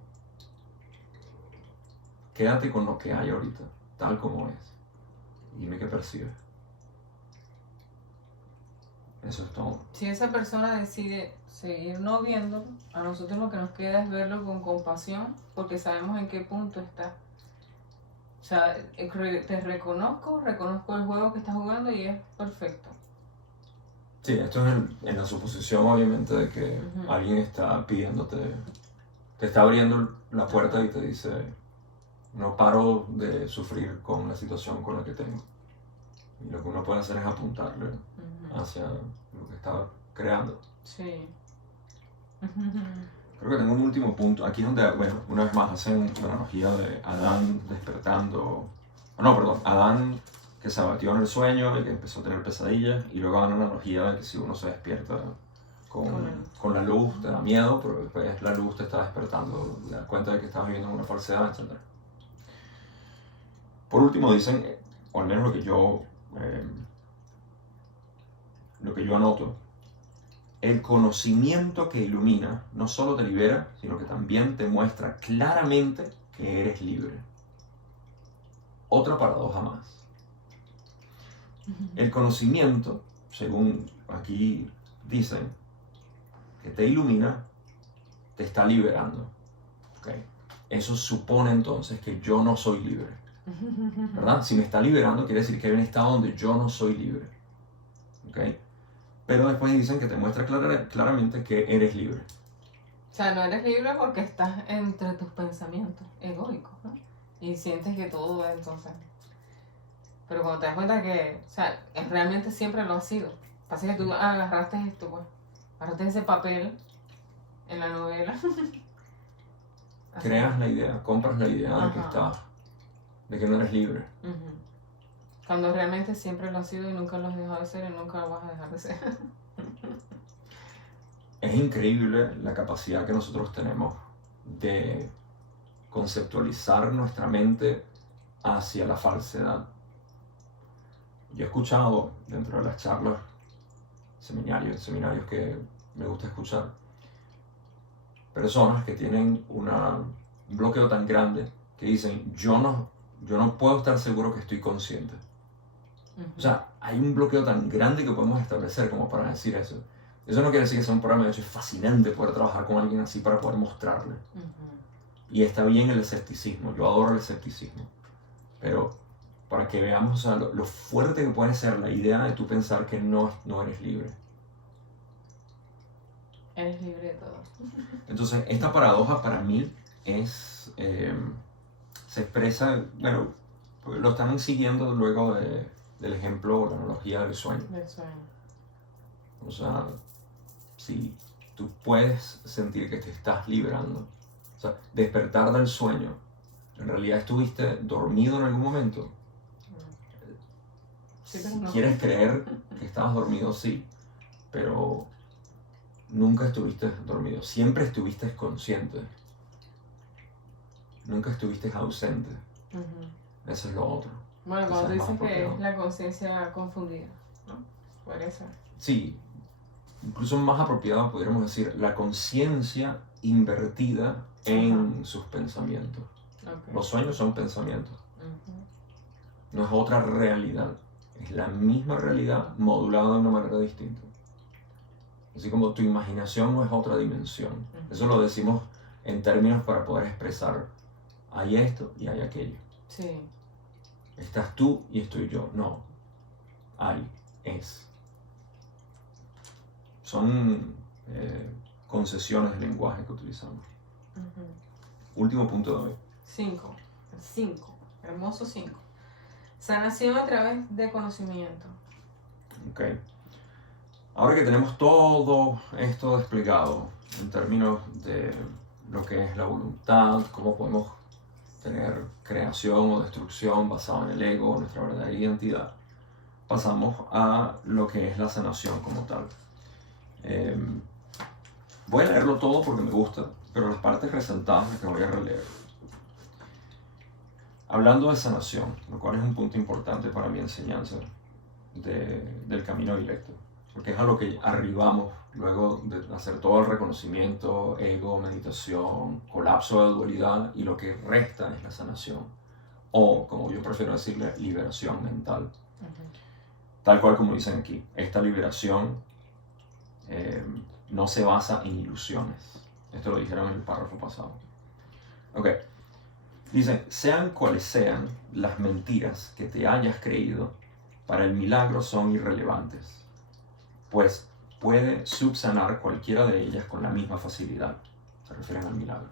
quédate con lo que hay ahorita, tal como es, y dime qué percibes. Eso es todo. Si esa persona decide seguir no viéndolo, a nosotros lo que nos queda es verlo con compasión, porque sabemos en qué punto está. O sea, te reconozco el juego que estás jugando y es perfecto. Sí, esto es en la suposición obviamente de que alguien está pidiéndote, te está abriendo la puerta y te dice, no paro de sufrir con la situación con la que tengo. Y lo que uno puede hacer es apuntarle hacia lo que está creando. Sí. Creo que tengo un último punto. Aquí es donde, bueno, una vez más hacen la analogía de Adán despertando. Adán que se abatió en el sueño y que empezó a tener pesadillas. Y luego dan la analogía de que si uno se despierta con la luz, te da miedo, pero después la luz te está despertando, te das cuenta de que estás viviendo una falsedad, etc. Por último dicen, o al menos lo que yo anoto, el conocimiento que ilumina no solo te libera, sino que también te muestra claramente que eres libre. Otra paradoja más. El conocimiento, según aquí dicen, que te ilumina, te está liberando. ¿Okay? Eso supone entonces que yo no soy libre. ¿Verdad? Si me está liberando, quiere decir que hay un estado donde yo no soy libre. ¿Okay? Pero después dicen que te muestra claramente que eres libre. O sea, no eres libre porque estás entre tus pensamientos egoicos, ¿no? Y sientes que todo es entonces. Pero cuando te das cuenta que, o sea, realmente siempre lo ha sido. Pasa que tú agarraste esto, pues. Agarraste ese papel en la novela. Creas la idea, compras la idea de que estás, de que no eres libre. Cuando realmente siempre lo has sido y nunca lo has dejado de ser y nunca lo vas a dejar de ser. Es increíble la capacidad que nosotros tenemos de conceptualizar nuestra mente hacia la falsedad. Yo he escuchado dentro de las charlas, seminarios que me gusta escuchar, personas que tienen un bloqueo tan grande que dicen, yo no puedo estar seguro que estoy consciente. O sea, hay un bloqueo tan grande que podemos establecer como para decir eso. Eso no quiere decir que sea un programa, de hecho es fascinante poder trabajar con alguien así para poder mostrarle. Y está bien el escepticismo, yo adoro el escepticismo. Pero para que veamos, o sea, lo fuerte que puede ser la idea de tú pensar que no eres libre. Eres libre de todo. Entonces, esta paradoja para mí es, se expresa, bueno, lo están siguiendo luego del ejemplo o la analogía del sueño. Del sueño. O sea, si tú puedes sentir que te estás liberando, o sea, despertar del sueño, en realidad estuviste dormido en algún momento. Sí, pero Si no. quieres creer que estabas dormido, sí, pero nunca estuviste dormido, siempre estuviste consciente, nunca estuviste ausente. Eso es lo otro. Bueno, Quizás cuando es más dicen que apropiado. es la conciencia confundida, ¿no? Puede ser. Sí, incluso más apropiado podríamos decir la conciencia invertida en sus pensamientos. Okay. Los sueños son pensamientos, no es otra realidad, es la misma realidad modulada de una manera distinta. Así como tu imaginación no es otra dimensión. Eso lo decimos en términos para poder expresar, hay esto y hay aquello. Sí. Estás tú y estoy yo. No, hay, es. Son concesiones de lenguaje que utilizamos. Último punto de hoy. 5. 5. Hermoso 5. Sanación a través de conocimiento. Ok. Ahora que tenemos todo esto desplegado en términos de lo que es la voluntad, cómo podemos tener creación o destrucción basada en el ego, nuestra verdadera identidad, pasamos a lo que es la sanación como tal. Voy a leerlo todo porque me gusta, pero las partes resaltadas las que voy a releer. Hablando de sanación, lo cual es un punto importante para mi enseñanza del camino directo, porque es a lo que arribamos luego de hacer todo el reconocimiento, ego, meditación, colapso de dualidad, y lo que resta es la sanación, o como yo prefiero decirle, liberación mental. Tal cual como dicen aquí, esta liberación no se basa en ilusiones. Esto lo dijeron en el párrafo pasado. Ok. Dicen, sean cuales sean las mentiras que te hayas creído, para el milagro son irrelevantes, pues puede subsanar cualquiera de ellas con la misma facilidad. Se refieren al milagro.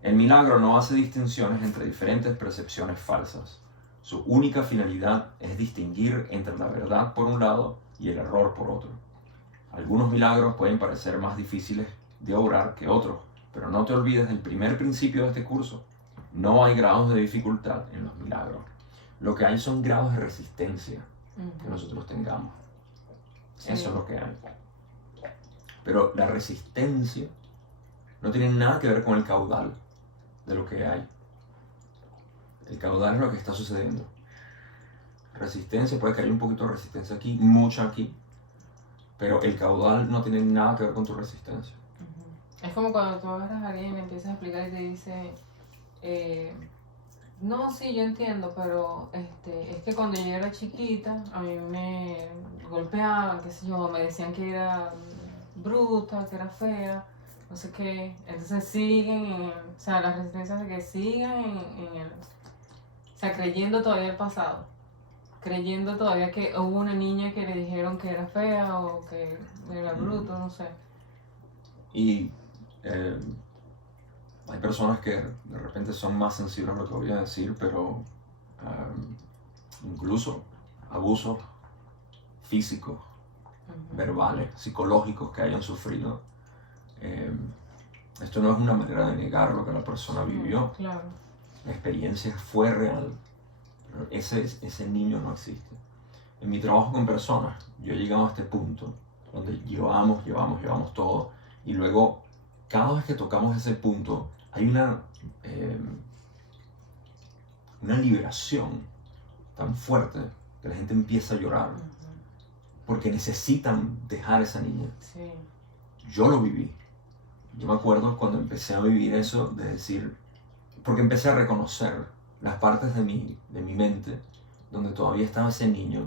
El milagro no hace distinciones entre diferentes percepciones falsas. Su única finalidad es distinguir entre la verdad por un lado y el error por otro. Algunos milagros pueden parecer más difíciles de obrar que otros, pero no te olvides del primer principio de este curso. No hay grados de dificultad en los milagros. Lo que hay son grados de resistencia que nosotros tengamos. Sí. Eso es lo que hay. Pero la resistencia no tiene nada que ver con el caudal de lo que hay. El caudal es lo que está sucediendo. Resistencia, puede que haya un poquito de resistencia aquí, mucha aquí, pero el caudal no tiene nada que ver con tu resistencia. Es como cuando tú agarras a alguien y le empiezas a explicar y te dice, no, sí, yo entiendo, pero es que cuando yo era chiquita, a mí me golpeaban, qué sé yo, me decían que era bruta, que era fea, no sé qué. Entonces siguen, o sea, las resistencias de que sigan o sea, creyendo todavía el pasado. Creyendo todavía que hubo una niña que le dijeron que era fea o que era bruto, no sé. Y hay personas que de repente son más sensibles a lo que voy a decir, pero incluso abusos físicos, verbales, psicológicos que hayan sufrido, esto no es una manera de negar lo que la persona vivió. Claro. La experiencia fue real, pero ese niño no existe. En mi trabajo con personas, yo he llegado a este punto donde llevamos todo, y luego cada vez que tocamos ese punto hay una liberación tan fuerte que la gente empieza a llorar porque necesitan dejar a esa niña. Sí. Yo lo viví. Yo me acuerdo cuando empecé a vivir eso, de decir, porque empecé a reconocer las partes de mi mente donde todavía estaba ese niño,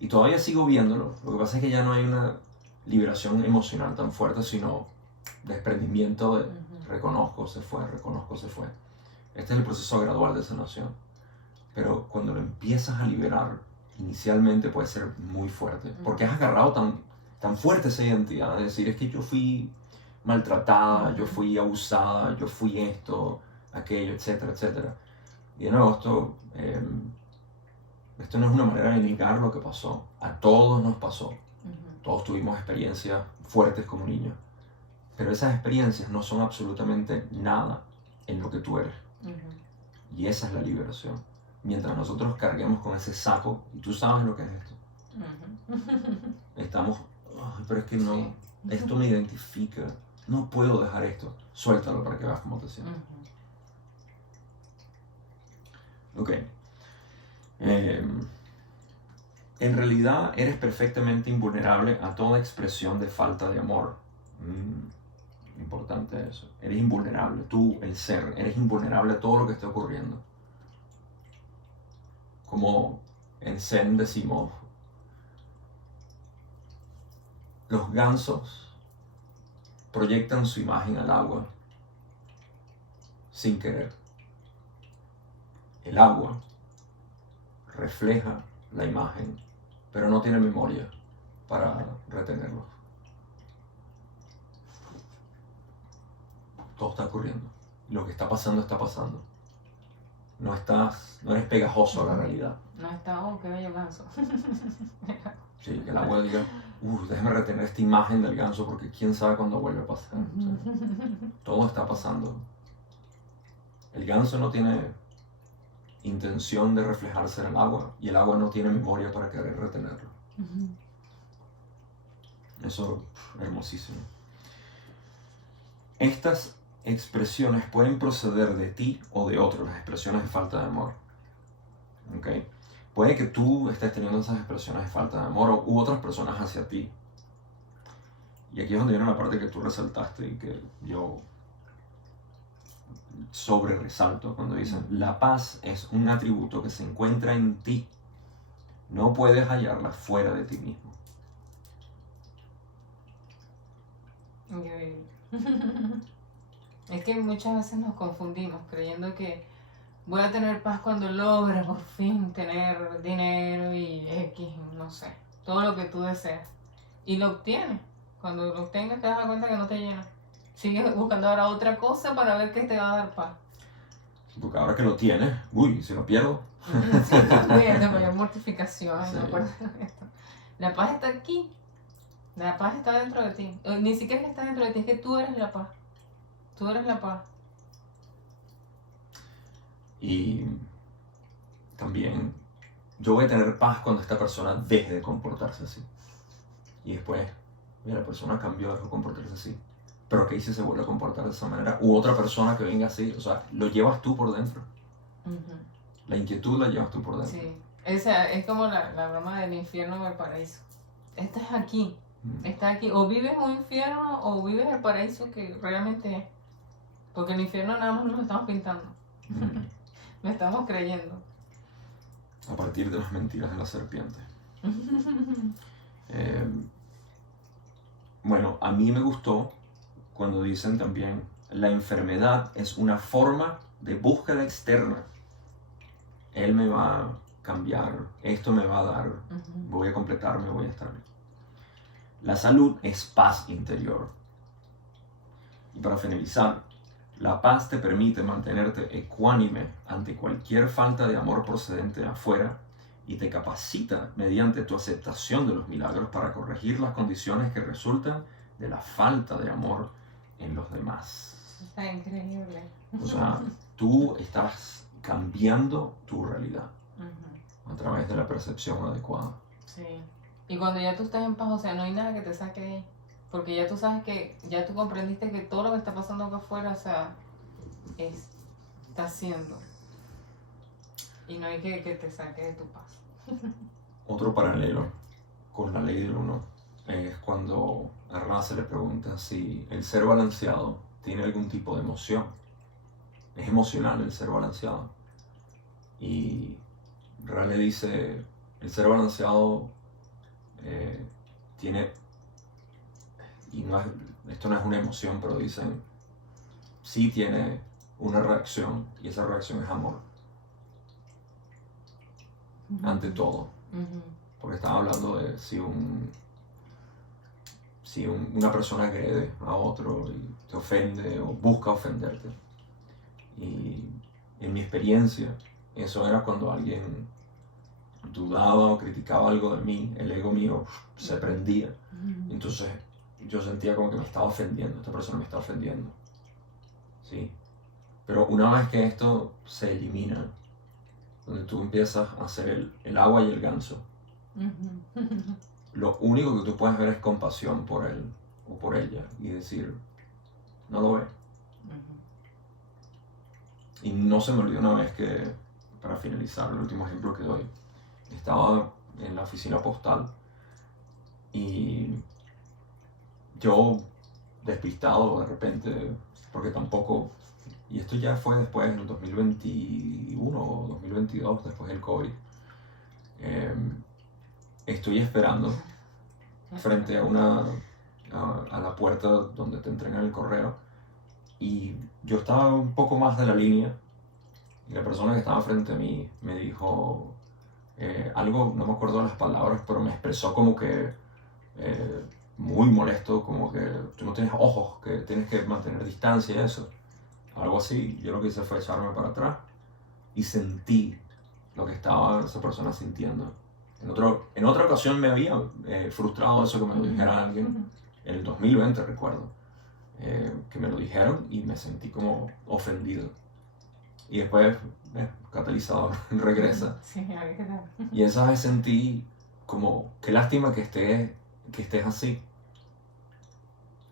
y todavía sigo viéndolo. Lo que pasa es que ya no hay una liberación emocional tan fuerte, sino desprendimiento de reconozco, se fue, reconozco, se fue. Este es el proceso gradual de sanación. Pero cuando lo empiezas a liberar, inicialmente puede ser muy fuerte, porque has agarrado tan fuerte esa identidad, de decir, es que yo fui maltratada, yo fui abusada, yo fui esto, aquello, etcétera, etcétera. Y de nuevo, esto no es una manera de negar lo que pasó. A todos nos pasó. Todos tuvimos experiencias fuertes como niños. Pero esas experiencias no son absolutamente nada en lo que tú eres. Y esa es la liberación. Mientras nosotros carguemos con ese saco, y tú sabes lo que es esto. Estamos, "Ay, pero es que no, Sí. esto me identifica, no puedo dejar esto". Suéltalo para que veas cómo te sientes. Ok. En realidad eres perfectamente invulnerable a toda expresión de falta de amor. Importante eso. Eres invulnerable, tú, el ser, eres invulnerable a todo lo que esté ocurriendo. Como en Zen decimos, los gansos proyectan su imagen al agua sin querer. El agua refleja la imagen, pero no tiene memoria para retenerlo. Todo está ocurriendo. Lo que está pasando está pasando. No eres pegajoso a la realidad. No está, qué bello ganso. Sí, que el agua diga, déjame retener esta imagen del ganso porque quién sabe cuándo vuelve a pasar. O sea, todo está pasando. El ganso no tiene intención de reflejarse en el agua y el agua no tiene memoria para querer retenerlo. Eso es hermosísimo. Estas expresiones pueden proceder de ti o de otros, las expresiones de falta de amor. ¿Okay? Puede que tú estés teniendo esas expresiones de falta de amor u otras personas hacia ti. Y aquí es donde viene la parte que tú resaltaste y que yo sobre resalto cuando dicen, la paz es un atributo que se encuentra en ti. No puedes hallarla fuera de ti mismo. Es que muchas veces nos confundimos creyendo que voy a tener paz cuando logre por fin tener dinero y X, no sé, todo lo que tú deseas. Y lo obtienes. Cuando lo obtengas te das cuenta que no te llena. Sigues buscando ahora otra cosa para ver qué te va a dar paz. Porque ahora que lo tienes, si lo pierdo. Sí, también, de mayor mortificación. Sí. No, la paz está aquí. La paz está dentro de ti. Ni siquiera está dentro de ti, es que tú eres la paz. Tú eres la paz. Y también yo voy a tener paz cuando esta persona deje de comportarse así. Y después, mira, la persona cambió, dejó de comportarse así. Pero ¿qué hice? Se vuelve a comportar de esa manera. U otra persona que venga así. O sea, lo llevas tú por dentro. La inquietud la llevas tú por dentro. Sí. Esa es como la broma del infierno o el paraíso. Estás aquí. Estás aquí. O vives un infierno o vives el paraíso que realmente es. Porque el infierno nada más nos lo estamos pintando. Lo estamos creyendo. A partir de las mentiras de la serpiente. Bueno, a mí me gustó cuando dicen también, la enfermedad es una forma de búsqueda externa. Él me va a cambiar, esto me va a dar, voy a completarme, voy a estar bien. La salud es paz interior. Y para finalizar, la paz te permite mantenerte ecuánime ante cualquier falta de amor procedente de afuera y te capacita mediante tu aceptación de los milagros para corregir las condiciones que resultan de la falta de amor en los demás. Está increíble. O sea, tú estás cambiando tu realidad a través de la percepción adecuada. Sí. Y cuando ya tú estás en paz, o sea, no hay nada que te saque de ahí. Porque ya tú sabes que, ya tú comprendiste que todo lo que está pasando acá afuera, o sea, está haciendo. Y no hay que te saque de tu paz. Otro paralelo con la ley del uno es cuando a Ra se le pregunta si el ser balanceado tiene algún tipo de emoción. Es emocional el ser balanceado. Y Ra le dice, el ser balanceado tiene, y no es, esto no es una emoción, pero dicen, sí tiene una reacción, y esa reacción es amor, ante todo. Porque estaba hablando de si una persona agrede a otro y te ofende o busca ofenderte. Y en mi experiencia, eso era cuando alguien dudaba o criticaba algo de mí, el ego mío se prendía. Entonces yo sentía como que me estaba ofendiendo, esta persona me está ofendiendo. ¿Sí? Pero una vez que esto se elimina, donde tú empiezas a hacer el agua y el ganso, lo único que tú puedes ver es compasión por él o por ella y decir, no lo ve. Y no se me olvidó una vez que, para finalizar, el último ejemplo que doy, estaba en la oficina postal y yo, despistado de repente, porque tampoco, y esto ya fue después, en el 2021 o 2022, después del COVID, estoy esperando frente a la puerta donde te entregan el correo, y yo estaba un poco más de la línea y la persona que estaba frente a mí me dijo algo, no me acuerdo las palabras, pero me expresó como que muy molesto, como que tú no tienes ojos, que tienes que mantener distancia y eso, algo así. Yo lo que hice fue echarme para atrás y sentí lo que estaba esa persona sintiendo. En otra ocasión me había frustrado eso, que me lo dijera alguien, en el 2020 recuerdo, que me lo dijeron y me sentí como ofendido. Y después, catalizador, regresa. Sí, Y esa vez sentí como, qué lástima que estés así.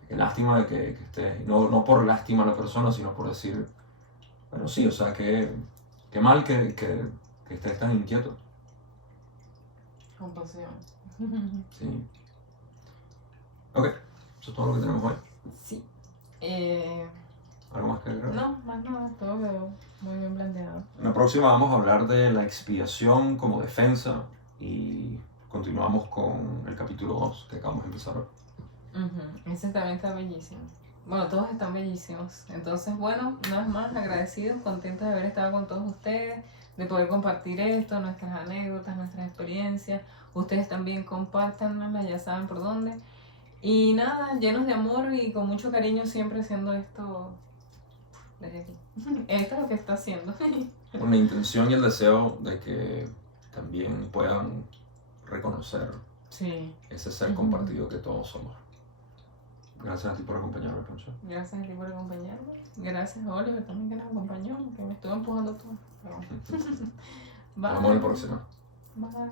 Qué lástima de que estés, no por lástima a la persona, sino por decir, bueno, sí, o sea, qué mal que estés tan inquieto. Compasión. Sí. Ok, eso es todo lo que tenemos hoy. Sí. ¿Algo más que agregar? No, más nada, todo quedó muy bien planteado. En la próxima vamos a hablar de la expiación como defensa y continuamos con el capítulo 2 que acabamos de empezar hoy. Ese también está bellísimo. Bueno, todos están bellísimos. Entonces, bueno, una vez más, agradecidos, contentos de haber estado con todos ustedes, de poder compartir esto, nuestras anécdotas, nuestras experiencias. Ustedes también compártanlas, ya saben por dónde. Y nada, llenos de amor y con mucho cariño, siempre haciendo esto desde aquí. Esto es lo que está haciendo. Con la intención y el deseo de que también puedan reconocer Sí. ese ser compartido que todos somos. Gracias a ti por acompañarme, Poncho. Gracias a ti por acompañarme. Gracias a Oliver también que nos acompañó, que me estuvo empujando todo. Nos vemos en la próxima. Bye.